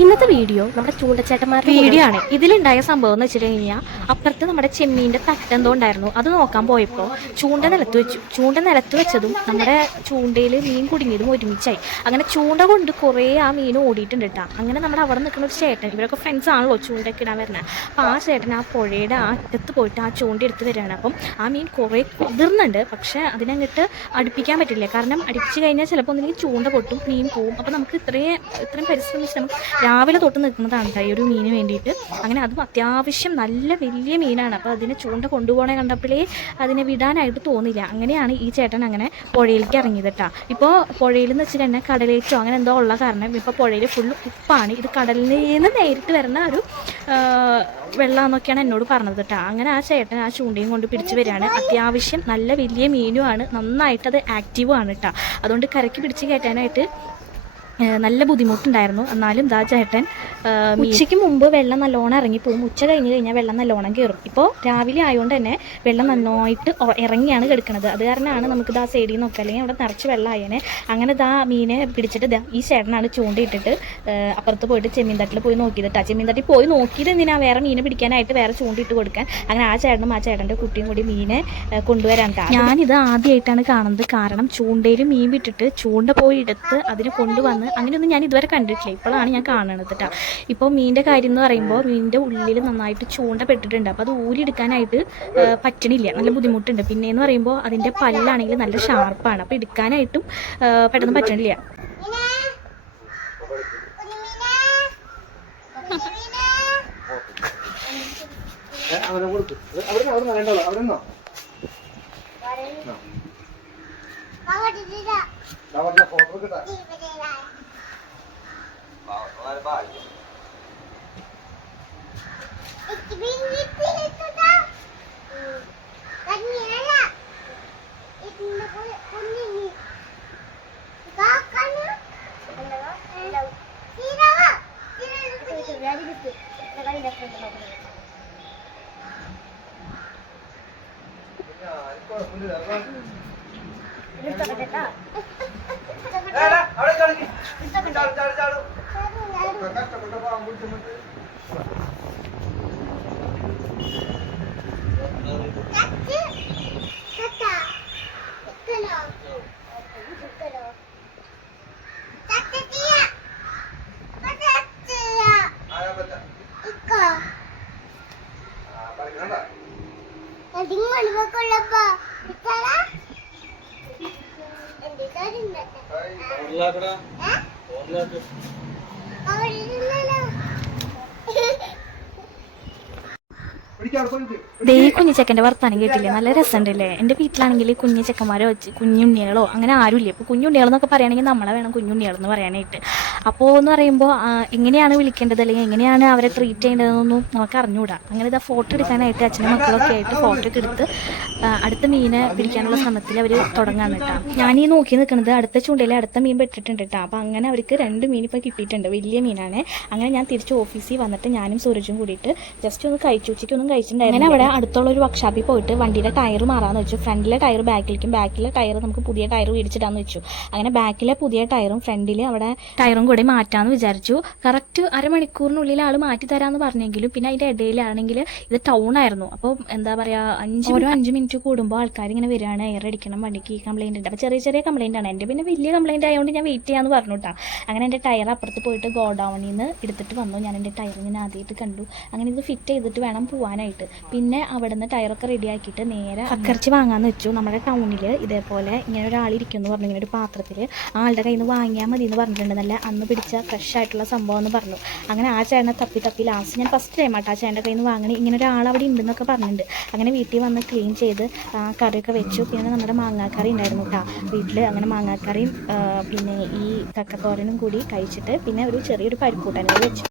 ഇന്നത്തെ വീഡിയോ നമ്മുടെ ചൂണ്ടച്ചേട്ടന്മാരുടെ വീഡിയോ ആണ്. ഇതിലുണ്ടായ സംഭവം എന്ന് വെച്ചിട്ട് കഴിഞ്ഞാൽ അപ്പുറത്ത് നമ്മുടെ ചെമ്മീൻ്റെ തട്ടെന്തോ ഉണ്ടായിരുന്നു. അത് നോക്കാൻ പോയപ്പോൾ ചൂണ്ട നിലത്ത് വെച്ചു. ചൂണ്ട നിലത്ത് വെച്ചതും നമ്മുടെ ചൂണ്ടയിൽ മീൻ കുടുങ്ങിയതും ഒരുമിച്ചായി. അങ്ങനെ ചൂണ്ട കൊണ്ട് കുറേ ആ മീൻ ഓടിയിട്ടുണ്ട് കേട്ടോ. അങ്ങനെ നമ്മുടെ അവിടെ നിൽക്കുന്ന ഒരു ചേട്ടൻ, ഇവരൊക്കെ ഫ്രണ്ട്സ് ആണല്ലോ ചൂണ്ടയൊക്കെ ഇടാൻ വരുന്നത്. അപ്പോൾ ആ ചേട്ടൻ ആ പുഴയുടെ ആ അറ്റത്ത് പോയിട്ട് ആ ചൂണ്ട എടുത്ത് വരികയാണ്. അപ്പം ആ മീൻ കുറേ കുതിർന്നുണ്ട്, പക്ഷേ അതിനങ്ങിട്ട് അടുപ്പിക്കാൻ പറ്റില്ല. കാരണം അടുപ്പിച്ച് കഴിഞ്ഞാൽ ചിലപ്പോൾ ഒന്നെങ്കിൽ ചൂണ്ട പൊട്ടും, മീൻ പോവും. അപ്പോൾ നമുക്ക് ഇത്രയും പരിശ്രമിച്ച് നമുക്ക് രാവിലെ തൊട്ട് നിൽക്കുന്നതാണ് ഈ ഒരു മീന് വേണ്ടിയിട്ട്. അങ്ങനെ അതും അത്യാവശ്യം നല്ല വലിയ മീനാണ്. അപ്പോൾ അതിനെ ചൂണ്ട കൊണ്ടുപോകണേ കണ്ടപ്പോഴേ അതിനെ വിടാനായിട്ട് തോന്നില്ല. അങ്ങനെയാണ് ഈ ചേട്ടൻ അങ്ങനെ പുഴയിലേക്ക് ഇറങ്ങിയത് കേട്ടോ. ഇപ്പോൾ പുഴയിൽ എന്ന് വെച്ചിട്ട് തന്നെ കടലേറ്റോ അങ്ങനെ എന്തോ ഉള്ള കാരണം ഇപ്പോൾ പുഴയിൽ ഫുള്ള് ഉപ്പാണ്. ഇത് കടലിൽ നിന്ന് നേരിട്ട് വരുന്ന ഒരു വെള്ളം എന്നൊക്കെയാണ് എന്നോട് പറഞ്ഞത് കേട്ടോ. അങ്ങനെ ആ ചേട്ടൻ ആ ചൂണ്ടയും കൊണ്ട് പിടിച്ച് വരികയാണ്. അത്യാവശ്യം നല്ല വലിയ മീനുമാണ്, നന്നായിട്ടത് ആക്റ്റീവും ആണ് കേട്ടോ. അതുകൊണ്ട് കരയ്ക്ക് പിടിച്ച് കയറ്റാനായിട്ട് നല്ല ബുദ്ധിമുട്ടുണ്ടായിരുന്നു. എന്നാലും ദാ ചേട്ടൻ ഉച്ചയ്ക്ക് മുമ്പ് വെള്ളം നല്ലോണം ഇറങ്ങിപ്പോവും, ഉച്ച കഴിഞ്ഞ് കഴിഞ്ഞാൽ വെള്ളം നല്ലോണം കയറും. ഇപ്പോൾ രാവിലെ ആയതുകൊണ്ട് തന്നെ വെള്ളം നന്നായിട്ട് ഇറങ്ങിയാണ് കിടക്കുന്നത്. അത് കാരണമാണ് നമുക്ക് ദാ സൈഡിൽ നോക്കുക, അല്ലെങ്കിൽ അവിടെ നിറച്ച് വെള്ളമായേനെ. അങ്ങനെ ദാ മീനെ പിടിച്ചിട്ട് ഈ ചേട്ടനാണ് ചൂണ്ടയിട്ടിട്ട് അപ്പുറത്ത് പോയിട്ട് ചെമ്മീൻ തട്ടിൽ പോയി നോക്കിയിട്ടാ. ചെമ്മീൻ തട്ടിൽ പോയി നോക്കിയത് എന്തിനാ, വേറെ മീനെ പിടിക്കാനായിട്ട് വേറെ ചൂണ്ടിയിട്ട് കൊടുക്കാൻ. അങ്ങനെ ആ ചേട്ടനും ആ ചേട്ടൻ്റെ കുട്ടിയും കൂടി മീനെ കൊണ്ടുവരാൻ. ഞാനിത് ആദ്യമായിട്ടാണ് കാണുന്നത്. കാരണം ചൂണ്ടയിൽ മീൻ വിട്ടിട്ട് ചൂണ്ട പോയി എടുത്ത് അതിനെ കൊണ്ടുവന്ന് അങ്ങനെയൊന്നും ഞാൻ ഇതുവരെ കണ്ടിട്ടില്ല. ഇപ്പോഴാണ് ഞാൻ കാണുന്നത് കേട്ടോ. ഇപ്പോൾ മീനിൻ്റെ കാര്യം എന്ന് പറയുമ്പോൾ മീനിൻ്റെ ഉള്ളിൽ നന്നായിട്ട് ചൂണ്ട പെട്ടിട്ടുണ്ട്. അപ്പോൾ അത് ഊരിയെടുക്കാനായിട്ട് പറ്റണില്ല, നല്ല ബുദ്ധിമുട്ടുണ്ട്. പിന്നെയെന്ന് പറയുമ്പോൾ അതിൻ്റെ പല്ലാണെങ്കിൽ നല്ല ഷാർപ്പാണ്. അപ്പോൾ എടുക്കാനായിട്ടും പെട്ടെന്ന് പറ്റണില്ല. ദേ കുഞ്ഞു ചെക്കൻ്റെ വർത്താനം കേട്ടില്ലേ, നല്ല രസമുണ്ടല്ലേ. എൻ്റെ വീട്ടിലാണെങ്കിൽ കുഞ്ഞു ചെക്കന്മാരോ കുഞ്ഞുണ്ണികളോ അങ്ങനെ ആരുമില്ല. ഇപ്പോൾ കുഞ്ഞുണ്ണികളെന്നൊക്കെ പറയുകയാണെങ്കിൽ നമ്മളെ വേണം കുഞ്ഞുണ്ണികളെന്ന് പറയാനായിട്ട്. അപ്പോൾ എന്ന് പറയുമ്പോൾ എങ്ങനെയാണ് വിളിക്കേണ്ടത് അല്ലെങ്കിൽ എങ്ങനെയാണ് അവരെ ട്രീറ്റ് ചെയ്യേണ്ടതെന്നൊന്നും നമുക്ക് അറിഞ്ഞുകൂടാ. അങ്ങനെ ഇതാ ഫോട്ടോ എടുക്കാനായിട്ട് അച്ഛനും മക്കളൊക്കെ ആയിട്ട് ഫോട്ടോ ഒക്കെ എടുത്ത് അടുത്ത മീനെ പിടിക്കാനുള്ള ശ്രമത്തിൽ അവർ തുടങ്ങാണ് കേട്ടോ. ഞാനീ നോക്കി നിൽക്കുന്നത് അടുത്ത ചൂണ്ടയിൽ അടുത്ത മീൻ പെട്ടിട്ടുണ്ട് കേട്ടോ. അപ്പോൾ അങ്ങനെ അവർക്ക് 2 മീൻ ഇപ്പോൾ കിട്ടിയിട്ടുണ്ട്, വലിയ മീനാണ്. അങ്ങനെ ഞാൻ തിരിച്ച് ഓഫീസിൽ വന്നിട്ട് ഞാനും സൂരജും കൂടിയിട്ട് ജസ്റ്റ് ഒന്ന് കഴിച്ചു, ഉച്ചയ്ക്കൊന്നും കഴിച്ചിട്ടുണ്ടായിരുന്നു. അങ്ങനെ അവിടെ അടുത്തുള്ള ഒരു വർക്ക്ഷോപ്പിൽ പോയിട്ട് വണ്ടിയുടെ ടയർ മാറാമെന്ന് വെച്ചു. ഫ്രണ്ടിലെ ടയർ ബാക്കിലേക്കും ബാക്കിലെ ടയർ നമുക്ക് പുതിയ ടയർ മേടിച്ചിടാന്ന് വെച്ചു. അങ്ങനെ ബാക്കിലെ പുതിയ ടയറും ഫ്രണ്ടിൽ അവിടെ ടയറും കൂടെ മാറ്റാമെന്ന് വിചാരിച്ചു. കറക്റ്റ് അരമണിക്കൂറിനുള്ളിൽ ആൾ മാറ്റി തരാമെന്ന് പറഞ്ഞെങ്കിലും പിന്നെ അതിൻ്റെ ഇടയിലാണെങ്കിൽ ഇത് ടൗൺ ആയിരുന്നു. അപ്പോൾ എന്താ പറയുക, ഓരോ 5 മിനിറ്റ് കൂടുമ്പോൾ ആൾക്കാർ ഇങ്ങനെ വരികയാണ്, എയർ അടിക്കണം, വണ്ടിക്ക് കംപ്ലയിൻ്റ് ഉണ്ട്. അപ്പോൾ ചെറിയ ചെറിയ കംപ്ലയിൻ്റ് ആണ്. എൻ്റെ പിന്നെ വലിയ കംപ്ലയിൻ്റ് ആയതുകൊണ്ട് ഞാൻ വെയിറ്റ് ചെയ്യാമെന്ന് പറഞ്ഞു കേട്ടോ. അങ്ങനെ എൻ്റെ ടയർ അപ്പുറത്ത് പോയിട്ട് ഗോഡൗണിൽ നിന്ന് എടുത്തിട്ട് വന്നു. ഞാൻ എൻ്റെ ടയർ ഞാൻ ആദ്യമായിട്ട് കണ്ടു. അങ്ങനെ ഇത് ഫിറ്റ് ചെയ്തിട്ട് വേണം പോകാനായിട്ട്. പിന്നെ അവിടെ നിന്ന് ടയറൊക്കെ റെഡിയാക്കിയിട്ട് നേരെ കക്കറച്ചി വാങ്ങാമെന്ന് വെച്ചു. നമ്മുടെ ടൗണിൽ ഇതേപോലെ ഇങ്ങനെ ഒരാളിരിക്കും എന്ന് പറഞ്ഞു, ഇങ്ങനെ ഒരു പാത്രത്തിൽ ആളുടെ കയ്യിൽ നിന്ന് വാങ്ങിയാൽ മതി എന്ന് പറഞ്ഞിട്ടുണ്ട്. നല്ല അന്ന് പിടിച്ച ഫ്രഷ് ആയിട്ടുള്ള സംഭവം എന്ന് പറഞ്ഞു. അങ്ങനെ ആ ചേട്ടനെ തപ്പി ലാസ്റ്റ് ഞാൻ ഫസ്റ്റ് ടൈം ആട്ടോ ആ ചേട്ടൻ്റെ കയ്യിൽ നിന്ന് വാങ്ങണി. ഇങ്ങനെ ഒരാൾ അവിടെ ഉണ്ടെന്നൊക്കെ പറഞ്ഞിട്ടുണ്ട്. അങ്ങനെ വീട്ടിൽ വന്ന് ക്ലീൻ ചെയ്ത് കറിയൊക്കെ വെച്ചു. പിന്നെ നമ്മുടെ മാങ്ങാക്കറി ഉണ്ടായിരുന്നു കേട്ടോ വീട്ടിൽ. അങ്ങനെ മാങ്ങാക്കറിയും പിന്നെ ഈ കക്കത്തോരനും കൂടി കഴിച്ചിട്ട് പിന്നെ ഒരു ചെറിയൊരു പരിപ്പൂട്ടാനും വെച്ചു.